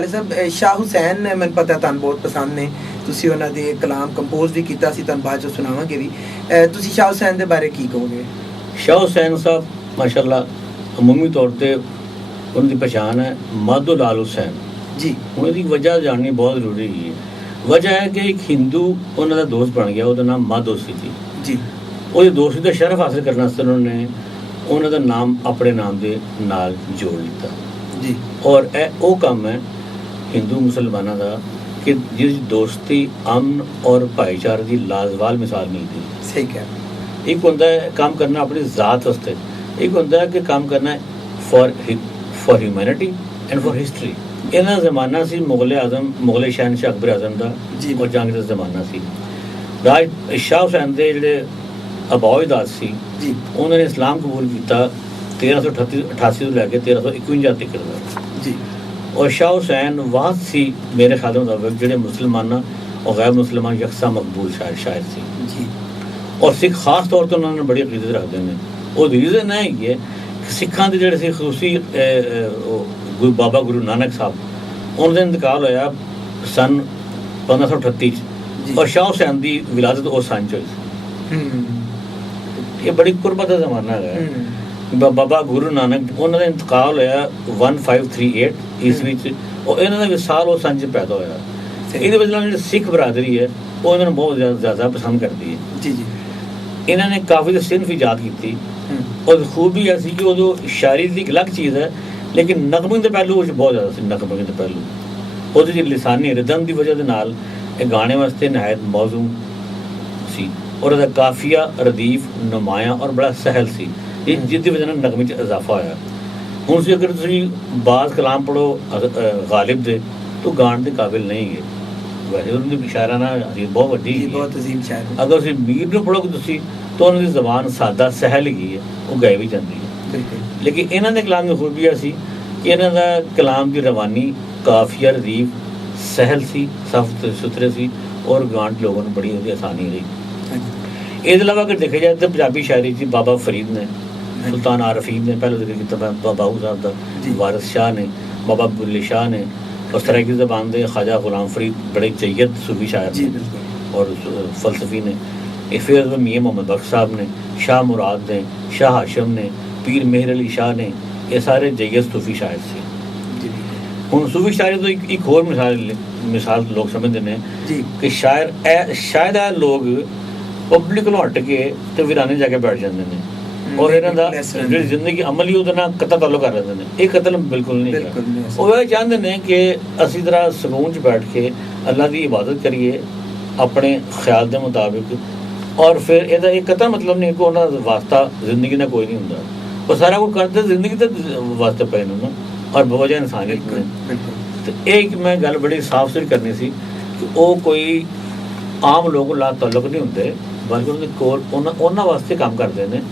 खालिद साहब शाह हुसैन मैनूं पता तुहानूं बहुत पसंद ने, तुसीं उन्हां दे कलाम कंपोज भी कीता सी, तुहानूं बाद 'चों सुणावांगे भी। तुसीं शाह हुसैन दे बारे की कहोगे? शाह हुसैन साहब माशाअल्लाह अमूमी तौर पर उनकी पहचान है माधो लाल हुसैन जी। उनकी वजह जाननी बहुत जरूरी है। वजह है कि एक हिंदू उन्होंने दोस्त बन गया, उसका नाम माधो सी जी। उस दोस्ती का शरफ हासिल करने उन्होंने उन्होंने नाम अपने नाम के नाल जोड़ लिया जी। और वो काम है हिंदू मुसलमानों का कि जिस दोस्ती अमन और भाईचारे की लाजवाल मिसाल मिलती है। सही कह। एक होंदा है काम करना अपनी ज़ात वास्ते, एक होंदा है कि काम करना for humanity and for history. इन्हां जमाना सी मुगल आजम मुगल शहनशाह अकबर आजम का और जंग का जमाना सी। राज शाह हुसैन के जोड़े अबाओजाद सी उन्होंने इस्लाम कबूल किया 1388 तो लैके 1351 तक जी। और शाह हुसैन वाद सी मेरे ख्याल मुताबिक जोड़े मुसलमान और गैर मुसलमान यकसा मकबूल शायर सी जी। और सिख खास तौर पर उन्होंने बड़ी अकीदत रखते हैं। वो रीज़न है ये कि सिखा के जोड़े खसूसी बाबा गुरु नानक साहब उनका इंतकाल होया सन 1538 और शाह हुसैन की विलादत उस सन च हुई। ये बड़ी कुर्बत का जमाना है। बाबा गुरु नानक उन्होंने इंतकाल होया 1538 ईस्वी और इन्होंने विसाल उस सन च पैदा होया। ये वजह जो सिख बरादरी है वो इन्होंने बहुत ज़्यादा पसंद करती है जी जी। इन्होंने काफ़ी सिंफ ईजाद की और खूबी ऐसी कि वो शायरी की एक अलग चीज़ है लेकिन नगमे के पहलू बहुत ज़्यादा से नगमे के पहलू वो जी लिसानी रिदम की वजह के नाल गाने वास्ते नहायत मौजूम सी और उसका काफिया रदीफ नुमाया और बड़ा सहल सी जिसकी वजह नगमे च इजाफा होया। हुण से अगर तुम बाज़ कलाम पढ़ो गालिब दे तो गाने के काबिल नहीं है। वैसे उनकी शायराना बहुत वड्डी बहुत अजीम शायर। अगर तुम मीर नूं पढ़ोगे तो उनकी ज़बान सादा सहल ही है, वो गाई भी जाती है। लेकिन इन्हों के कलाम की खूबी ऐसी कि इन्हों का कलाम की रवानी काफिया रदीफ सहल सी साफ सुथरे सी और गान लोगों को बड़ी आसानी रही। इसके अलावा अगर देखा जाए तो पंजाबी शायरी जी बाबा फरीद ने, सुल्तान आरफीन ने पहले जिक्र किया, बाबा साहब का वारिस शाह ने, बाबा बुल्ले शाह ने और सराइकी ज़बान के ख्वाजा गुलाम फरीद बड़े जय्यद सूफी शायर ने और फलसफी ने। फिर मियाँ मोहम्मद बख्श साहब ने, शाह मुराद ने, शाह हाशम ने, पीर मेहर अली शाह ने, ये सारे जय्यद सूफी शायर थे। हुण सूफी शायरी तो एक होर मिसाल लोग समझते हैं कि शायद लोग पब्लिक को हट के तो वीराने जाके बैठ जाते हैं और इन्हों का जी जिंदगी अमली वो कतल ताल्लुक कर लेते हैं। ये कतल बिल्कुल नहीं, वो यह चाहते हैं कि असी तरह सकून च बैठ के अल्लाह की इबादत करिए अपने ख्याल के मुताबिक और फिर यदा एक कतल मतलब नहीं कि उन्होंने वास्ता जिंदगी का कोई नहीं होंगे, वो सारा कुछ करते जिंदगी तो वास्ते पे ना और बवजह इंसानियत ने। तो एक मैं गल बड़ी साफ सुथरी करनी सी कि वो कोई आम लोगों ला ताल्लुक नहीं होंगे बल्कि उन्होंने कोल उन्होंने वास्ते काम करते हैं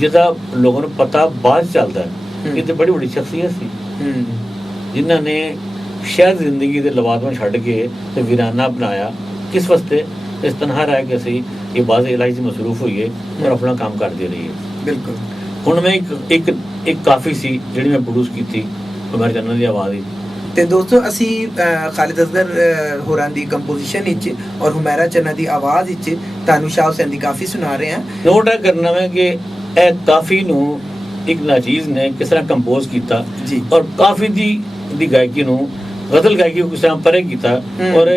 जिसका लोगों को पता बाद चलता है। ये तो बड़ी बड़ी शख्सियत सी जिन्होंने शायद जिंदगी के लवाजम छड़ के तो वीराना बनाया किस वास्ते इस तनहा रहा कि असी इबादत इलाही से मसरूफ होइए और अपना काम करते रहिए। बिल्कुल। हुण मैं एक काफ़ी सी जी मैं प्रोड्यूस की थी हमारे चैनल की आवाज़ ही तो दोस्तों असी खालिद असगर होरां दी कंपोजिशन विच और हुमैरा चन्ना दी आवाज़ विच तानू शाह हुसैन दी काफ़ी सुना रहे हैं। नोट है करना है कि ए काफ़ी नू एक नाचीज़ ने किस तरह कंपोज किया और काफ़ी दी गायकी नू गज़ल गायकी को किस तरह परे किया और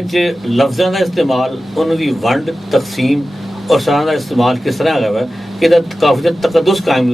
लफ्ज़ों का इस्तेमाल उन्होंने वंड तकसीम और सारा का इस्तेमाल किस तरह है कि काफ़ी तकद्दुस कायम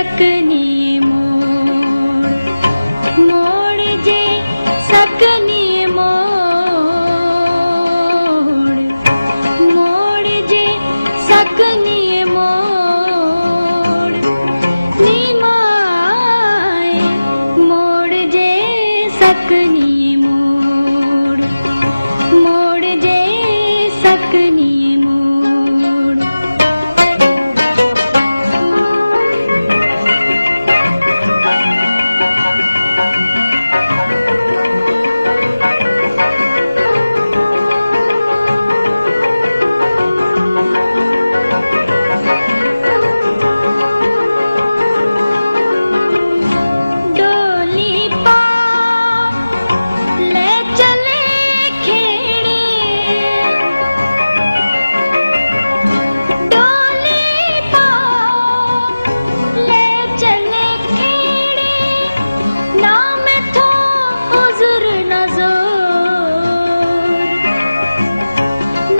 सकनी मोड़ मोड़ जे सकनी मोड़ मोड़ जे सकनी मोड़ नी माए मोड़ जे सकनी मोड़ मोड़ जे सकनी मोड़ डोली पा ले चले खेड़े डोली पा ले चले खेड़े ना मैं थो हुज़ुर नज़र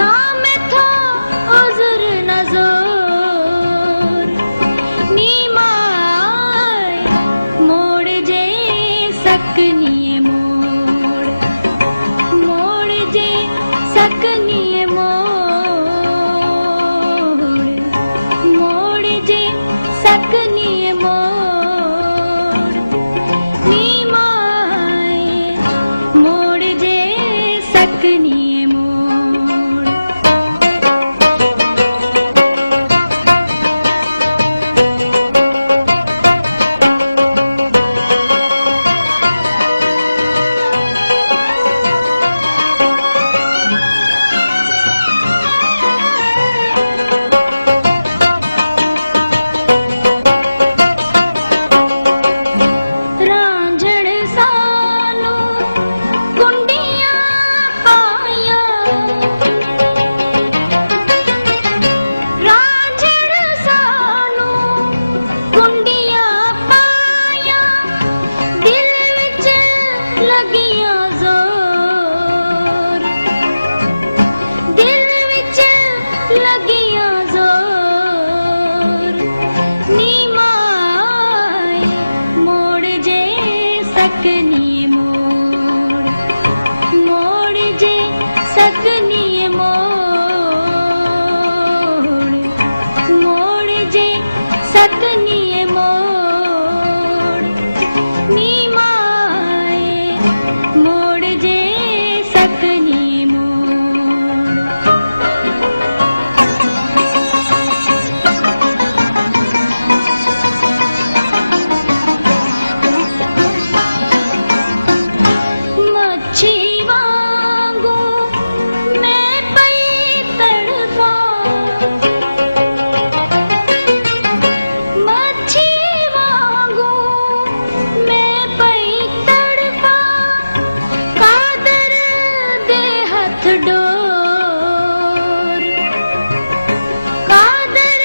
ना मैं थो हुज़ुर नज़र नी माए मोड़ जे सकनी मोड़ मोड़ जे सकनी मोड़ मोड़ जे सकनी मोड़ नी माए मोड़ जे सकनी मोड़ रांझण सानू कुंडियां पाया रांझण सानू कुंडियां पाया दिल विच लगियां जोर दिल विच लगियां जोर नी माए मोड़ जे सकनी मोड़ मोड़ जे सकनी मोड़ मोड़ जे सकनी मोड़ नी माए मोड़ जे सकनी मोड़ मच्छी वांगू मैं पई तड़फा मच्छी वांगू मैं पई तड़फा कादर दे हथ डोर कादर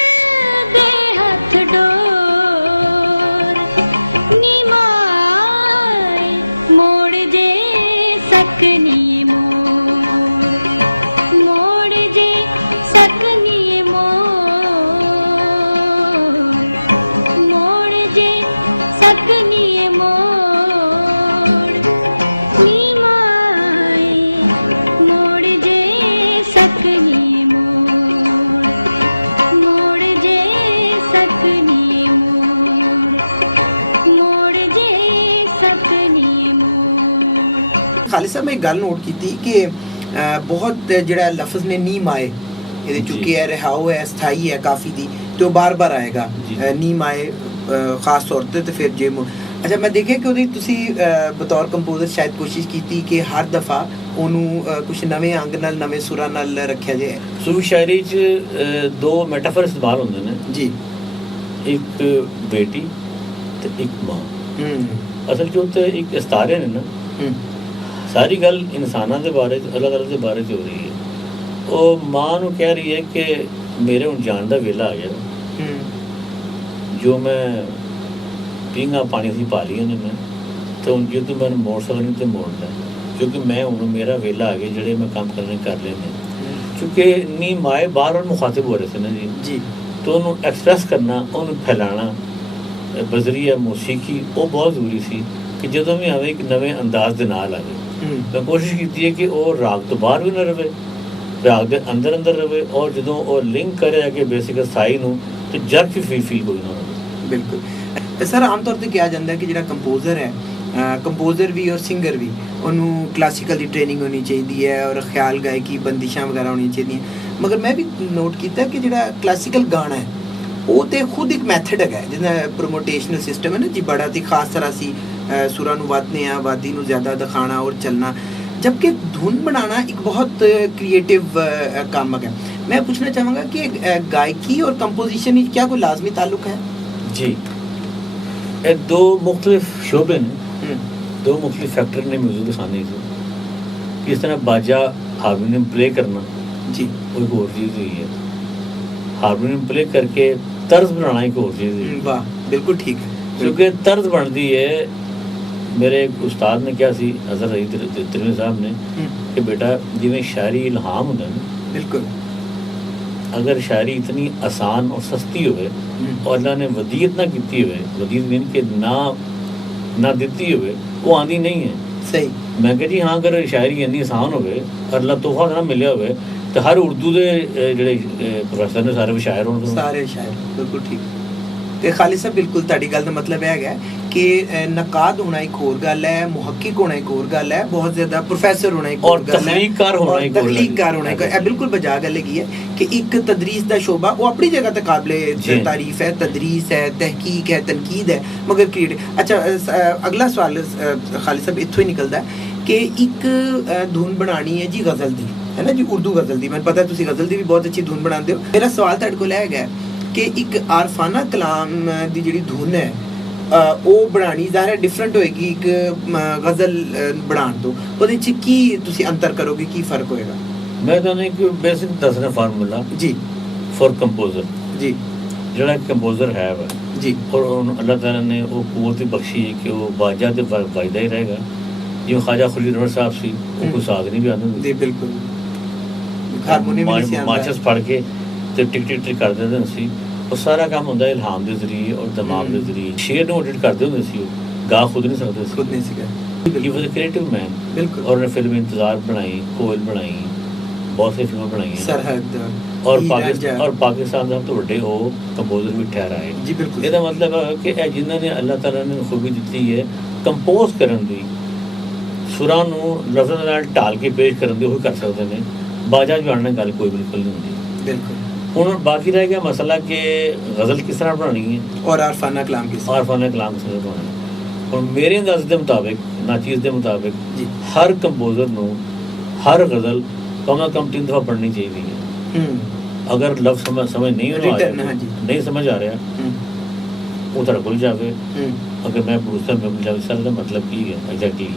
दे हथ डोर नी माए मोड़ जे सकनी मोड़ मोड़ जे सकनी मोड़ मोड़ जे सकनी मोड़ नी माए मोड़ जे सकनी मोड़ मोड़ जे सकनी मोड़ मोड़ जे सकनी मोड़ खालिद साहब मैं एक गल नोट की कि बहुत ਜਿਹੜਾ ਲਫ਼ਜ਼ ਨੇ ਨੀ ਮਾਏ ਇਹਦੇ ਜੀ। ਚੁੱਕੀ ਹੈ ਰਿਹਾਓ ਹੈ ਸਥਾਈ ਹੈ ਕਾਫੀ ਦੀ ਤੇ ਉਹ ਬਾਰ-ਬਾਰ ਆਏਗਾ ਜੀ। ਨੀ ਮਾਏ ਖਾਸ ਤੌਰ ਤੇ ਫਿਰ ਜੇ ਅੱਛਾ ਮੈਂ ਦੇਖਿਆ ਕਿ ਉਹਦੀ ਤੁਸੀਂ ਬਤੌਰ ਕੰਪੋਜ਼ਰ ਸ਼ਾਇਦ ਕੋਸ਼ਿਸ਼ ਕੀਤੀ ਕਿ ਹਰ ਦਫਾ ਉਹਨੂੰ ਕੁਝ ਨਵੇਂ ਅੰਗ ਨਾਲ ਨਵੇਂ ਸੁਰਾਂ ਨਾਲ ਰੱਖਿਆ ਜਾਏ ਸੂਫੀ ਸ਼ਾਇਰੀ 'ਚ ਦੋ ਮੈਟਾਫਰ ਇਸਤੇਮਾਲ ਹੁੰਦੇ ਨੇ ਜੀ ਇੱਕ ਬੇਟੀ ਤੇ ਇੱਕ ਮਾਂ ਹੂੰ ਅਸਲ 'ਚ ਉੱਥੇ ਇੱਕ ਇਸਤਾਰੇ ਨੇ ਨਾ ਹੂੰ ਸਾਰੀ ਗੱਲ ਇਨਸਾਨਾਂ ਦੇ ਬਾਰੇ 'ਚ ਅਲੱਗ-ਅਲੱਗ ਦੇ ਬਾਰੇ 'ਚ ਹੋ ਰਹੀ ਹੈ ਉਹ ਮਾਂ ਨੂੰ ਕਹਿ ਰਹੀ ਹੈ ਕਿ ਮੇਰੇ ਹੁਣ ਜਾਣ ਦਾ ਵੇਲਾ ਆ ਗਿਆ ਹੂੰ ਜੋ ਮੈਂ ਪੀਂਘਾਂ ਪਾਣੀ ਸੀ ਪਾ ਲਈਆਂ ਨੇ ਮੈਂ ਤੇ ਹੁਣ ਜੇ ਤੂੰ ਮੈਨੂੰ ਮੋੜ ਸਕਣੀ ਤੇ ਮੋੜ ਲੈ ਕਿਉਂਕਿ ਮੈਂ ਹੁਣ ਮੇਰਾ ਵੇਲਾ ਆ ਗਿਆ ਜਿਹੜੇ ਮੈਂ ਕੰਮ ਕਰਨੇ ਕਰ ਲੈਣੇ ਕਿਉਂਕਿ ਨੀ ਮਾਏ ਬਾਹਰ ਔਰ ਮੁਖਾਤਬ ਹੋ ਰਹੇ थे ना जी जी तो ਉਹਨੂੰ ਐਕਸਪ੍ਰੈਸ ਕਰਨਾ ਉਹਨੂੰ ਫੈਲਾਣਾ ਬਜ਼ਰੀਆ ਮੌਸੀਕੀ ਉਹ ਬਹੁਤ ਜ਼ਰੂਰੀ ਸੀ ਕਿ ਜਦੋਂ ਵੀ ਆਵੇ ਇੱਕ ਨਵੇਂ ਅੰਦਾਜ਼ ਦੇ ਨਾਲ ਆਵੇ। ਮੈਂ ਕੋਸ਼ਿਸ਼ ਕੀਤੀ ਹੈ ਕਿ ਉਹ ਰਾਗ ਤੋਂ ਬਾਹਰ ਵੀ ਨਾ ਰਵੇ, ਰਾਗ ਦੇ ਅੰਦਰ ਅੰਦਰ ਰਵੇ, ਔਰ ਜਦੋਂ ਉਹ ਲਿੰਕ ਕਰੇ ਜਾ ਕੇ ਬੇਸਿਕ ਸਾਈ ਨੂੰ ਤੇ ਜਰਕ ਫੀਲ ਕੋਈ ਨਾ ਹੋਵੇ। ਬਿਲਕੁਲ ਸਰ, ਆਮ ਤੌਰ ਤੇ ਕਿਹਾ ਜਾਂਦਾ ਹੈ ਕਿ ਜਿਹੜਾ ਕੰਪੋਜ਼ਰ ਹੈ, ਕੰਪੋਜ਼ਰ ਵੀ ਔਰ ਸਿੰਗਰ ਵੀ, ਉਹਨੂੰ ਕਲਾਸੀਕਲ ਦੀ ਟ੍ਰੇਨਿੰਗ ਹੋਣੀ ਚਾਹੀਦੀ ਹੈ ਔਰ ਖਿਆਲ ਗਾਇਕੀ ਬੰਦਿਸ਼ਾਂ ਵਗੈਰਾ ਹੋਣੀਆਂ ਚਾਹੀਦੀਆਂ। ਮਗਰ ਮੈਂ ਵੀ ਨੋਟ ਕੀਤਾ ਕਿ ਜਿਹੜਾ ਕਲਾਸੀਕਲ ਗਾਣਾ ਹੈ ਉਹ ਤੇ ਖੁਦ ਇੱਕ ਮੈਥਡ ਹੈਗਾ, ਜਿਹਦਾ ਪ੍ਰੋਮੋਟੇਸ਼ਨਲ ਸਿਸਟਮ ਹੈ ਨਾ ਜੀ, ਬੜਾ ਤੇ ਖਾਸ ਤਰ੍ਹਾਂ ਸੀ ਸੁਰਾਂ ਨੂੰ ਵਧਨੇ ਆ, ਵਾਦੀ ਨੂੰ ਜ਼ਿਆਦਾ ਦਿਖਾਣਾ ਔਰ ਚੱਲਣਾ, जबकि धुन बनाना एक बहुत क्रिएटिव काम है। मैं पूछना चाहूँगा कि गायकी और कंपोजिशन में क्या कोई लाजमी ताल्लुक है? जी, ये दो मुख्तलिफ शोबे ने, दो मुख्तलिफ फैक्टर ने म्यूजिक दिखाने से। इस तरह बाजा हारमोनियम प्ले करना जी वो एक और चीज़ हुई है, हारमोनियम प्ले करके तर्ज बनाना एक और चीज़ है। वाह, बिल्कुल ठीक है। क्योंकि तर्ज बनती है, मेरे एक उस्ताद ने क्या सी हज़रत रईद तिरमी साहब ने कि बेटा जिवें शायरी इल्हाम होंदा ना, बिल्कुल, अगर शायरी इतनी आसान और सस्ती होवे और अल्लाह ने वदीयत ना कीती होवे, वदीयत मीन के ना दिती होवे, वो आंदी नहीं है। सही। मैं कह जी हाँ, अगर शायरी इन्नी आसान होवे और अल्लाह तोहफा ना मिले होवे तो हर उर्दू दे जेहड़े प्रोफेसर ने सारे शायर होण, सारे शायर, बिल्कुल ठीक। ਤੇ ਖਾਲਿਦ ਸਾਹਿਬ, ਬਿਲਕੁਲ ਤੁਹਾਡੀ ਗੱਲ ਦਾ ਮਤਲਬ ਇਹ ਹੈਗਾ ਕਿ ਨਕਾਦ ਹੋਣਾ ਇੱਕ ਹੋਰ ਗੱਲ ਹੈ, ਮੁਹੱਕਿਕ ਹੋਣਾ ਇੱਕ ਹੋਰ ਗੱਲ ਹੈ, ਬਹੁਤ ਜ਼ਿਆਦਾ ਪ੍ਰੋਫੈਸਰ ਹੋਣਾ ਇੱਕ ਹੋਰ ਗੱਲ ਹੈ, ਤਖਲੀਕਕਾਰ ਹੋਣਾ ਇੱਕ ਹੋਰ ਗੱਲ ਹੈ। ਤਖਲੀਕਕਾਰ ਹੋਣਾ ਇਹ ਬਿਲਕੁਲ ਬਜਾ ਗੱਲ ਹੈਗੀ ਹੈ ਕਿ ਇੱਕ ਤਦਰੀਸ ਦਾ ਸ਼ੋਬਾ ਉਹ ਆਪਣੀ ਜਗ੍ਹਾ ਤੇ ਕਾਬਲੇ ਤਾਰੀਫ ਹੈ, ਤਦਰੀਸ ਹੈ, ਤਹਿਕੀਕ ਹੈ, ਤਨਕੀਦ ਹੈ, ਮਗਰ ਕ੍ਰੀਏਟਿਵ। ਅੱਛਾ, ਅਗਲਾ ਸਵਾਲ ਖਾਲਿਦ ਸਾਹਿਬ ਇੱਥੋਂ ਹੀ ਨਿਕਲਦਾ ਕਿ ਇੱਕ ਧੁਨ ਬਣਾਉਣੀ ਹੈ ਜੀ ਗਜ਼ਲ ਦੀ, ਹੈ ਨਾ ਜੀ, ਉਰਦੂ ਗਜ਼ਲ ਦੀ। ਮੈਨੂੰ ਪਤਾ ਤੁਸੀਂ ਗਜ਼ਲ ਦੀ ਵੀ ਬਹੁਤ ਅੱਛੀ ਧੁਨ ਬਣਾਉਂਦੇ ਹੋ। ਮੇਰਾ ਸਵਾਲ ਤੁਹਾਡੇ ਕੋਲ ਹੈਗਾ ਕਿ ਇੱਕ ਆਰਫਾਨਾ ਕਲਾਮ ਦੀ ਜਿਹੜੀ ਧੁਨ ਹੈ ਉਹ ਬਣਾਉਣੀ ਜ਼ਾਹਿਰ ਡਿਫਰੈਂਟ ਹੋਏਗੀ ਇੱਕ ਗਜ਼ਲ ਬਣਾਉਣ ਤੋਂ, ਉਹਦੇ 'ਚ ਕੀ ਤੁਸੀਂ ਅੰਤਰ ਕਰੋਗੇ, ਕੀ ਫਰਕ ਹੋਏਗਾ? ਮੈਂ ਤੁਹਾਨੂੰ ਇੱਕ ਬੇਸਿਕ ਦੱਸਣਾ ਫਾਰਮੂਲਾ ਜੀ ਫॉर ਕੰਪੋਜ਼ਰ। ਜੀ, ਜਿਹੜਾ ਕੰਪੋਜ਼ਰ ਹੈ ਵਾ ਜੀ, ਔਰ ਉਹਨੂੰ ਅੱਲਾਹ ਤਾਲਾ ਨੇ ਉਹ ਕੂਵਤ ਵੀ ਬਖਸ਼ੀ ਕਿ ਉਹ ਬਾਜਾ ਤੇ ਵਾਜਦਾ ਹੀ ਰਹੇਗਾ। ਜਿਵੇਂ ਖਾਜਾ ਖੁਲੀਦ ਰਮਨ ਸਾਹਿਬ ਸੀ, ਉਹ ਕੋਈ ਸਾਗ ਨਹੀਂ ਵੀ ਆਉਂਦਾ ਜੀ, ਬਿਲਕੁਲ, ਹਾਰਮੋਨੀਅਮ ਨਹੀਂ ਸੀ ਆਉਂਦਾ, ਮਾਚਸ ਫੜ ਕੇ ਤੇ ਟਿਕ ਟਿਕ ਟਿਕ ਕਰਦੇ ਹੁੰਦੇ ਸੀ। ਉਹ ਸਾਰਾ ਕੰਮ ਹੁੰਦਾ ਇਲਹਾਮ ਦੇ ਜ਼ਰੀਏ ਔਰ ਦਿਮਾਗ ਦੇ ਜ਼ਰੀਏ। ਸ਼ੇਰ ਨੂੰ ਐਡਿਟ ਕਰਦੇ ਹੁੰਦੇ ਸੀ, ਉਹ ਗਾ ਖੁਦ ਨਹੀਂ ਸਕਦੇ ਸੀ, ਖੁਦ ਨਹੀਂ ਸੀਗਾ। ਹੀ ਵਾਸ ਅ ਕ੍ਰੀਏਟਿਵ ਮੈਨ। ਬਿਲਕੁਲ। ਔਰ ਉਹਨੇ ਫਿਲਮ ਇੰਤਜ਼ਾਰ ਬਣਾਈ, ਕੋਇਲ ਬਣਾਈ, ਬਹੁਤ ਸਾਰੀ ਫਿਲਮਾਂ ਬਣਾਈਆਂ, ਸਰਹੱਦ ਔਰ ਪਾਕਿਸਤਾਨ ਦਾ ਸਭ ਤੋਂ ਵੱਡੇ ਉਹ ਕੰਪੋਜ਼ਰ ਵੀ ਠਹਿਰਾਏ। ਜੀ ਬਿਲਕੁਲ। ਇਹਦਾ ਮਤਲਬ ਹੈ ਕਿ ਇਹ ਜਿਨ੍ਹਾਂ ਨੇ ਅੱਲਾਹ ਤਾਲਾ ਨੇ ਖੂਬੀ ਦਿੱਤੀ ਹੈ ਕੰਪੋਜ਼ ਕਰਨ ਦੀ, ਸੁਰਾਂ ਨੂੰ ਲਫ਼ਜ਼ਾਂ ਨਾਲ ਢਾਲ ਕੇ ਪੇਸ਼ ਕਰਨ ਦੀ, ਉਹ ਕਰ ਸਕਦੇ ਨੇ। ਬਾਜਾ ਜਾਣਨ ਨਾਲ ਗੱਲ ਕੋਈ ਬਿਲਕੁਲ ਨਹੀਂ ਹੁੰਦੀ। ਬਿਲਕੁਲ। ਹੁਣ ਬਾਕੀ ਰਹਿ ਗਿਆ ਮਸਲਾ ਕਿ ਗਜ਼ਲ ਕਿਸ ਤਰ੍ਹਾਂ ਬਣਾਉਣੀ ਹੈ ਔਰ ਆਰਫਾਨਾ ਕਲਾਮ ਕਿਸ ਤਰ੍ਹਾਂ, ਆਰਫਾਨਾ ਕਲਾਮ ਕਿਸ ਤਰ੍ਹਾਂ ਬਣਾਉਣਾ ਹੈ। ਹੁਣ ਮੇਰੇ ਅੰਦਾਜ਼ ਦੇ ਮੁਤਾबिक, ਨਾਚੀਜ਼ ਦੇ ਮੁਤਾबिक, ਜੀ, ਹਰ ਕੰਪੋਜ਼ਰ ਨੂੰ ਹਰ ਗਜ਼ਲ ਕਮ से कम 3 दफ़ा पढ़नी चाहिए। अगर लफ्ज़ समझ नहीं हो रहा, नहीं समझ आ रहा, वो थोड़ा भूल जाए। अगर मैं पूछता मैं सर मतलब की है एग्जैक्टली,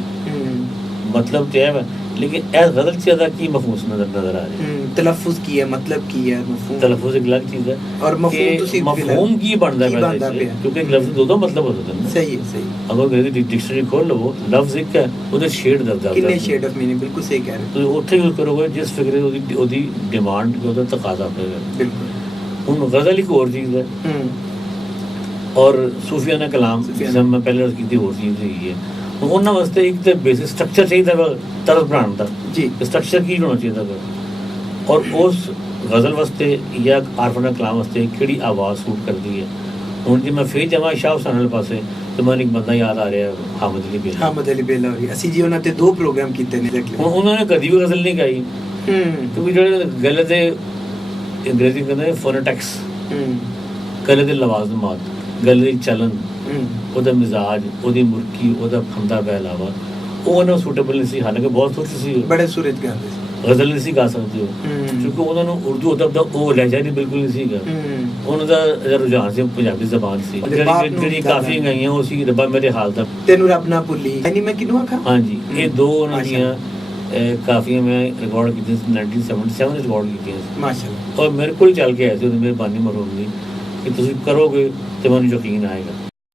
मतलब तो है, लेकिन ऐसा गज़ल से ज़्यादा की मफहूम नज़र आ रही है। तलफ़्फ़ुज़ की है, मतलब की है, मफहूम, तलफ़्फ़ुज़ एक अलग चीज़ है और मफहूम की बनता है, क्योंकि एक लफ्ज़ दो मतलब हो सकते हैं। सही है, सही। अगर अंग्रेजी डिक्शनरी खोल लो, लफ्ज़ एक है, ਉਹਦੇ ਸ਼ੇਡ ਦਰਜਾ ਕਿੰਨੇ ਸ਼ੇਡ ਆਫ ਮੀਨਿੰਗ, ਬਿਲਕੁਲ ਸਹੀ ਕਹਿ ਰਹੇ ਹੋ। ਤੁਸੀਂ ਉੱਥੇ ਯੂਜ਼ ਕਰੋਗੇ ਜਿਸ ਫਿਕਰੇ ਉਹਦੀ ਡਿਮਾਂਡ, ਉਹਦਾ ਤਕਾਜ਼ਾ ਪਏਗਾ। ਬਿਲਕੁਲ। ਹੁਣ ਗਜ਼ਲ ਇੱਕ ਹੋਰ ਚੀਜ਼ ਹੈ ਔਰ ਸੂਫੀਆਨਾ ਕਲਾਮ ਜਿਵੇਂ ਮੈਂ ਪਹਿਲੇ अर्ज़ ਕੀਤੀ ਹੋਰ ਚੀਜ਼ ਹੈਗੀ ਹੈ। ਹੁਣ ਉਹਨਾਂ ਵਾਸਤੇ ਇੱਕ ਤਾਂ ਬੇਸਿਕ ਸਟਰਕਚਰ ਚਾਹੀਦਾ ਵਾ ਤਰਜ਼ ਬਣਾਉਣ ਦਾ। ਜੀ, ਸਟਰਕਚਰ ਕੀ ਹੋਣਾ ਚਾਹੀਦਾ ਵਾ, ਔਰ ਉਸ ਗਜ਼ਲ ਵਾਸਤੇ ਜਾਂ ਆਰਫਾਨਾ ਕਲਾਮ ਵਾਸਤੇ ਕਿਹੜੀ ਆਵਾਜ਼ ਸੂਟ ਕਰਦੀ ਹੈ। ਹੁਣ ਜੇ ਮੈਂ ਫੇਰ ਜਾਵਾਂ ਸ਼ਾਹ ਹੁਸੈਨ ਵਾਲੇ ਪਾਸੇ ਤੇ ਮੈਨੂੰ ਇੱਕ ਬੰਦਾ ਯਾਦ ਆ ਰਿਹਾ, ਹਾਮਦ ਅਲੀ ਬੇਲਾ। ਹਾਮਦ ਅਲੀ ਬੇਲਾਵਰੀ, ਅਸੀਂ ਜੀ ਉਹਨਾਂ ਤੇ 2 ਪ੍ਰੋਗਰਾਮ ਕੀਤੇ ਨੇ। ਹੁਣ ਉਹਨਾਂ ਨੇ ਕਦੀ ਵੀ ਗਜ਼ਲ ਨਹੀਂ ਗਾਈ, ਕਿਉਂਕਿ ਜਿਹੜੇ ਗਲੇ ਦੇ ਅੰਗਰੇਜ਼ੀ ਕਹਿੰਦੇ ਫੋਨੇਟਿਕਸ, ਗਲੇ ਦੇ ਲਵਾਜ਼ਮਾਤ, ਗਲੇ ਦੀ ਚਲਨ, ਉਹਦਾ ਮਿਜ਼ਾਜ, ਉਹਦੀ ਮੁਰਕੀ, ਉਹਦਾ ਫੰਦਾ ਪਹਿਲਾਵਾ, ਉਹ ਉਹਨਾਂ ਨੂੰ ਸੂਟੇਬਲ ਨਹੀਂ ਸੀ। ਹਾਲਾਂਕਿ ਬਹੁਤ ਸੁਰ ਸੀ, ਬੜੇ ਸੁਰਤ ਗਾਉਂਦੇ ਸੀ, ਗਜ਼ਲ ਨਹੀਂ ਸੀ ਗਾ ਸਕਦੇ ਉਹ, ਕਿਉਂਕਿ ਉਹਨਾਂ ਨੂੰ ਉਰਦੂ ਅਦਬ ਦਾ ਉਹ ਲਹਿਜਾ ਨਹੀਂ ਬਿਲਕੁਲ ਨਹੀਂ ਸੀਗਾ। ਉਹਨਾਂ ਦਾ ਰੁਝਾਨ ਸੀ ਪੰਜਾਬੀ ਜ਼ਬਾਨ ਸੀ, ਜਿਹੜੀ ਕਾਫੀ ਗਾਈਆਂ ਉਹ ਸੀ ਰੱਬਾ ਮੇਰੇ ਹਾਲ ਦਾ, ਤੈਨੂੰ ਰੱਬ ਨਾ ਭੁੱਲੀ, ਯਾਨੀ ਮੈਂ ਕਿਹਨੂੰ ਆਖਾਂ। ਹਾਂਜੀ, ਇਹ 2 ਉਹਨਾਂ ਦੀਆਂ ਕਾਫੀਆਂ ਮੈਂ ਰਿਕਾਰਡ ਕੀਤੀਆਂ ਸੀ, 1977 ਰਿਕਾਰਡ ਕੀਤੀਆਂ ਸੀ ਮਾਸ਼ਾਅੱਲਾ। ਔਰ ਮੇਰੇ ਕੋਲ ਚੱਲ ਕੇ ਆਏ ਸੀ ਉਹਦੀ ਮਿਹਰਬਾਨੀ ਮਰਹੂਮ ਦੀ ਕਿ ਤੁਸੀਂ ਕਰੋਗੇ ਤੇ ਮੈਨੂੰ ਯਕੀਨ ਆਏਗਾ।